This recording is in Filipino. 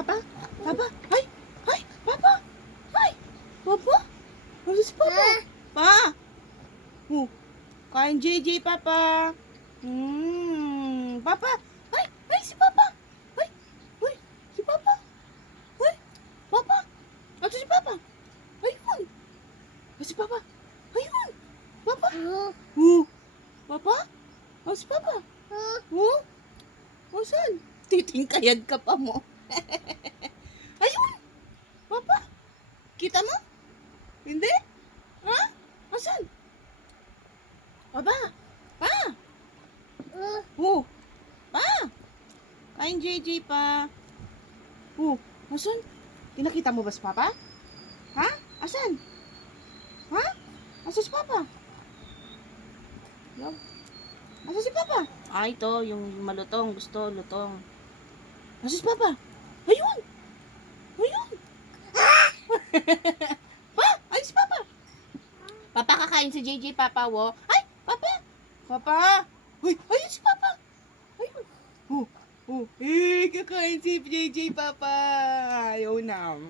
Papa? Papa? Ay! Ay! Papa! Ay! Papa? Ano si Papa? Pa! Oh, kain JJ, Papa. Papa! Ay! Ay, si Papa! Ay! Uy! Si Papa! Uy! Papa! Ano si Papa? Ayun! Ay, si Papa! Ayun! Papa! Oh! Papa? Ano si Papa? Oh? Oh, saan? Titingkayad ka pa mo. Ayun! Papa! Kita mo? Hindi? Ha? Asan? Papa! Pa! Oh! Pa! Kain JJ pa. Oh! Asan? Tinakita mo ba si Papa? Ha? Asan? Ha? Asan si Papa? Yo. Asan si Papa? Ah, ito. Yung malutong. Gusto, lutong. Asan si Papa? Ayun! Ayun! Pa! Ay, si Papa! Papa, kakain si JJ, Papa, wo. Ay! Papa! Papa! Uy! Ayun si Papa! Ayun! Oh! Oh! Eh! Kakain si JJ, Papa! Ayaw na.